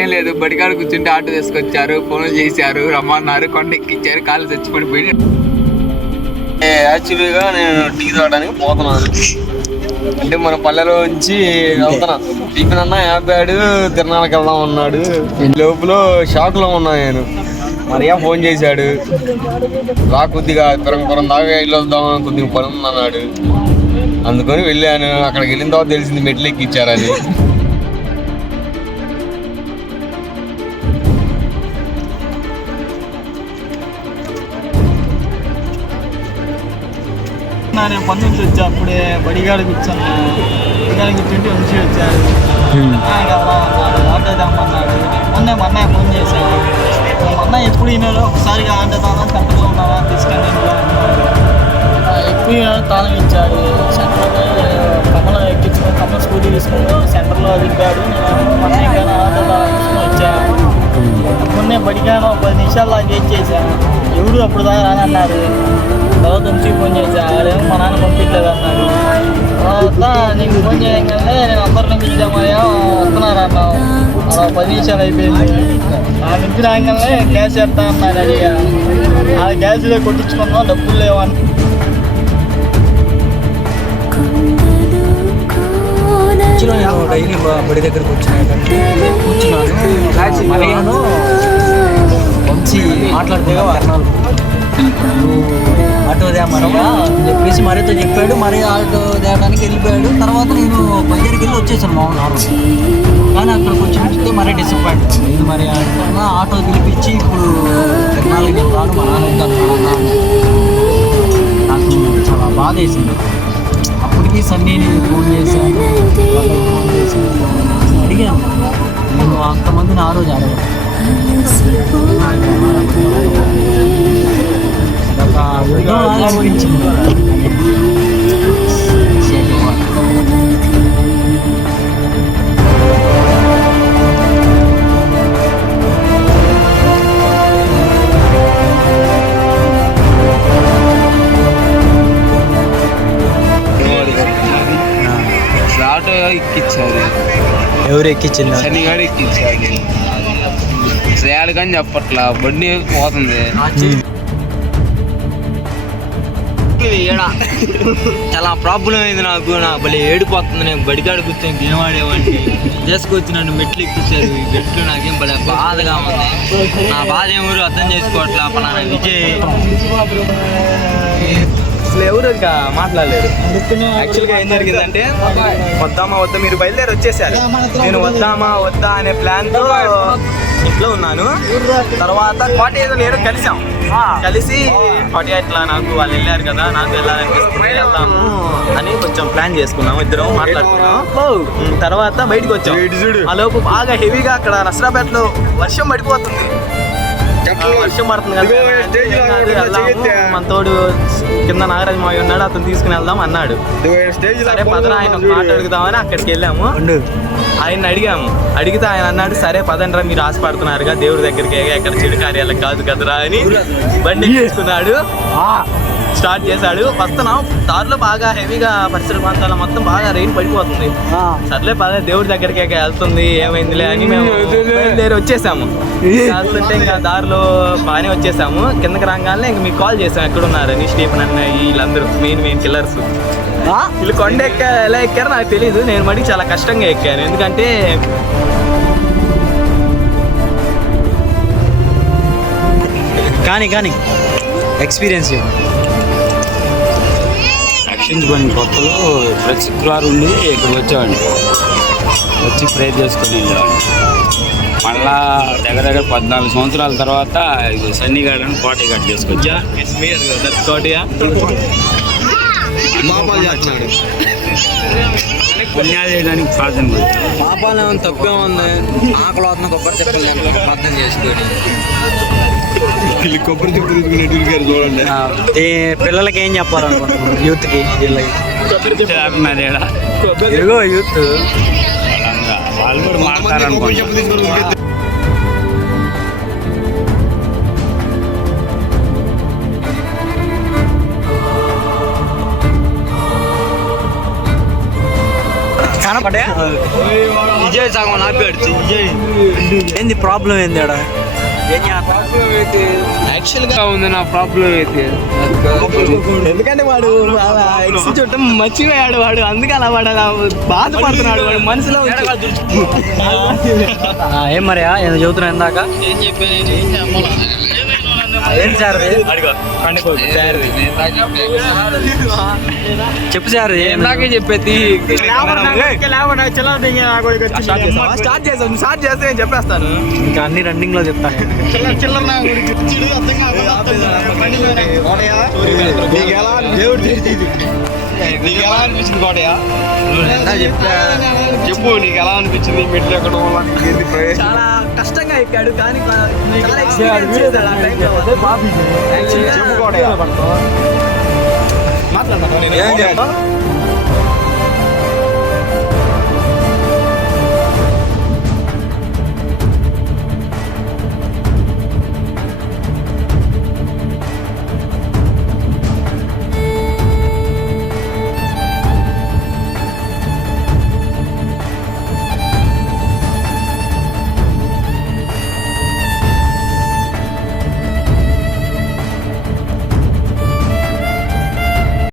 ఏం లేదు, బడికాడ కూర్చుంటే ఆటో తీసుకొచ్చారు, ఫోన్ చేశారు, రమ్మన్నారు, కొండ ఎక్కించారు, కాళ్ళు చచ్చిపడిపోయి. యాక్చువల్గా నేను టీ తాగడానికి పోతున్నాను. అంటే మన పల్లెలో నుంచి వెళ్తున్నా. టిఫిన్ అన్నా యాపాడు, తిరణాలకు వెళ్దాం అన్నాడు. లోపల షాక్ లో ఉన్నా నేను. మరియా ఫోన్ చేశాడు, రా కొద్దిగా పురం దాకా ఇల్లు వద్దాం, కొద్దిగా పని ఉందన్నాడు. అందుకని వెళ్ళాను. అక్కడికి వెళ్ళిన తర్వాత తెలిసింది మెట్లు ఎక్కిచ్చారని. నేను పని నుంచి వచ్చా, అప్పుడే బడిగాడు కూర్చున్నా. బడిగాడు కూర్చుంటే ఉంచి వచ్చారు. ఆటో తెమ్మన్నాడు. మొన్నే మా అన్నయ్య ఫోన్ చేశాడు. మా అన్నయ్య ఎప్పుడు ఈయనలో ఒకసారిగా ఆటో తాళం కట్టలో ఉన్నావా తీసుకొని ఎప్పుడు తాళం ఇచ్చాడు. సెంటర్లో కమల ఎక్కించుకొని కమల స్కూటీ తీసుకొని సెంటర్లో దిగాడు. నేను మా అన్నయ్య కానీ ఆటో తాళం తీసుకొని వచ్చాను. మొన్నే బడిగాను 10 నిమిషాలు వెయిట్ చేశాను. ఎవరు అప్పుడు దాకా రానన్నారు. తర్వాత నుంచి ఫోన్ చేశా. ఆడేమో మా నాన్న పంపించలేదు అన్నాడు. తర్వాత నీకు ఫోన్ చేయగానే నేను అందరిని పిలిచామయ్యా వస్తున్నారు అన్నావు. అలా 10 నిమిషాలు అయిపోయింది. ఆ నుంచి రాగానే గ్యాస్ చేస్తా అన్నారు. అడిగా ఆ గ్యాస్లో కొట్టించుకున్నాం, డబ్బులు లేవని. నేను డైలీ బడి దగ్గరకు కూర్చున్నాను. మంచి మాట్లాడుతున్నా ఆటో దేమనగా చెప్పేసి మరీతో చెప్పాడు. మరీ ఆటో దేవడానికి వెళ్ళిపోయాడు. తర్వాత నేను బయలుదేరికి వెళ్ళి వచ్చేసాను మామూలు. కానీ అక్కడికి వచ్చి మరీ డిసప్పాయింట్. నేను మరి అనుకున్నా ఆటో పిలిపించి ఇప్పుడు తిరణాలకి నేను రాను, మా నాన్న నాకు చాలా బాధ వేసింది. అప్పటికి సన్నీని ఫోన్ చేశాను, అడిగాను. నేను అంతమందిని ఆ రోజు అడగాను. అనిపించింది. ఆటో ఎక్కిచ్చారు. ఎవరు ఎక్కించింది? శనిగాడు ఎక్కిచ్చాడు. శ్రేయాడు కానీ చెప్పట్లా, బండి పోతుంది. చాలా ప్రాబ్లం అయింది నాకు. భలే ఏడిపోతుంది. నేను బడికాడ కూర్చొని గేమ్ ఆడేవాడిని. చేసుకొచ్చి నన్ను మెట్లు ఎక్కించారు. ఈ మెట్లు నాకేం భలే బాధగా ఉంది. నా బాధ ఎవరు అర్థం చేసుకోవట్లా. పలానా విజయ్ అసలు ఎవరు ఇంకా మాట్లాడలేరు. యాక్చువల్గా ఏం జరిగిందంటే, వద్దామా వద్దా మీరు బయలుదేరి వచ్చేసారు. నేను వద్దామా వద్దా అనే ప్లాన్తో ఇంట్లో ఉన్నాను. తర్వాత కోటయ్యతో నేను కలిసి కోటయ్య ఇట్లా నాకు వాళ్ళు వెళ్ళారు కదా, నాకు వెళ్ళాలనిపిస్తుంది, వెళ్దాము అని కొంచెం ప్లాన్ చేసుకున్నాము. ఇద్దరం మాట్లాడుకున్నాం. తర్వాత బయటకు వచ్చాం. ఆ లోపు బాగా హెవీగా అక్కడ నసరాపేటలో వర్షం పడిపోతుంది. వర్షం పడుతుంది కదా, మన తోడు కింద నాగరాజు మావి ఉన్నాడు, అతను తీసుకుని వెళ్దాం అన్నాడు. సరే పదన ఆయన మాట అడుగుదామని అక్కడికి వెళ్ళాము. ఆయన అడిగాము. అడిగితే ఆయన అన్నాడు, సరే పదండ్రా, మీరు ఆశపడుతున్నారుగా దేవుడి దగ్గరికి, ఎక్కడ చెడు కార్యాలకు కాదు కదరా అని బండి తీసుకున్నాడు. స్టార్ట్ చేశాడు. వస్తున్నాం. దారిలో బాగా హెవీగా పరిసర ప్రాంతాల మొత్తం బాగా రెయిన్ పడిపోతుంది. సర్లే పద దేవుడి దగ్గరికి వెళ్తుంది, ఏమైందిలే అని మేము బయలుదేరి వచ్చేసాము. వెళ్తుంటే ఇంకా దారిలో బాగానే వచ్చేసాము. కిందకి రాగానే ఇంక మీకు కాల్ చేసాము ఎక్కడున్నారని. స్టీఫెన్ అన్న వీళ్ళందరూ మెయిన్ కిల్లర్స్. వీళ్ళు కొండ ఎలా ఎక్కారో నాకు తెలియదు. నేను మటుకు చాలా కష్టంగా ఎక్కాను. ఎందుకంటే కానీ ఎక్స్పీరియన్స్ రక్షించుకొని కొత్తలో ప్రతి శుక్రవారం ఉండి ఇక్కడికి వచ్చేవాడిని. వచ్చి ప్రేర్ చేసుకుని వెళ్ళేవాడిని. మళ్ళా దగ్గర 14 సంవత్సరాల తర్వాత సన్నిగాడు అని కోటయ్యగాడు చేసుకొచ్చా. కోటయ్య పుణ్యాలు చేయడానికి ప్రార్థన చేస్తాను. పాపాలు ఏమైనా తప్పే ఉంది. ఆకలి అవుతున్న కొబ్బరి చెప్పండి ప్రార్థన చేసుకొని కొబ్బరి చెప్పు తీసుకుని చూడండి. పిల్లలకి ఏం చెప్పాలనుకుంటున్నారు? యూత్కి ఇదిగో యూత్ వాళ్ళు కూడా మాట్లాడాలనుకుంటున్నారు. విజయ్ సగం నాపేడు విజయ్ ఏంది ప్రాబ్లం ఏంది ఆడ ఏం యాక్చువల్గా ఉంది నా ప్రాబ్లం అయితే ఎందుకంటే వాడు చుట్టం మర్చిపోయాడు వాడు అందుకే అలా వాడు అలా బాధపడుతున్నాడు వాడు మనసులో ఏం మరి ఏదో చదువుతున్నా ఇందాక ఏం సార్ చెప్పు సార్ ఇందాకే చెప్పేది స్టార్ట్ చేస్తే నేను చెప్పేస్తాను ఇంకా అన్ని రన్నింగ్ లో చెప్తాను నీకు ఎలా అనిపించింది కోటయ్య చెప్పు నీకు ఎలా అనిపించింది మెట్లు ఎక్కడం చాలా కష్టంగా ఎక్కాడు కానీ చాలా experience చేశాడు ఆ time లో. చెప్పు కోటయ్య మాట్లాడతాను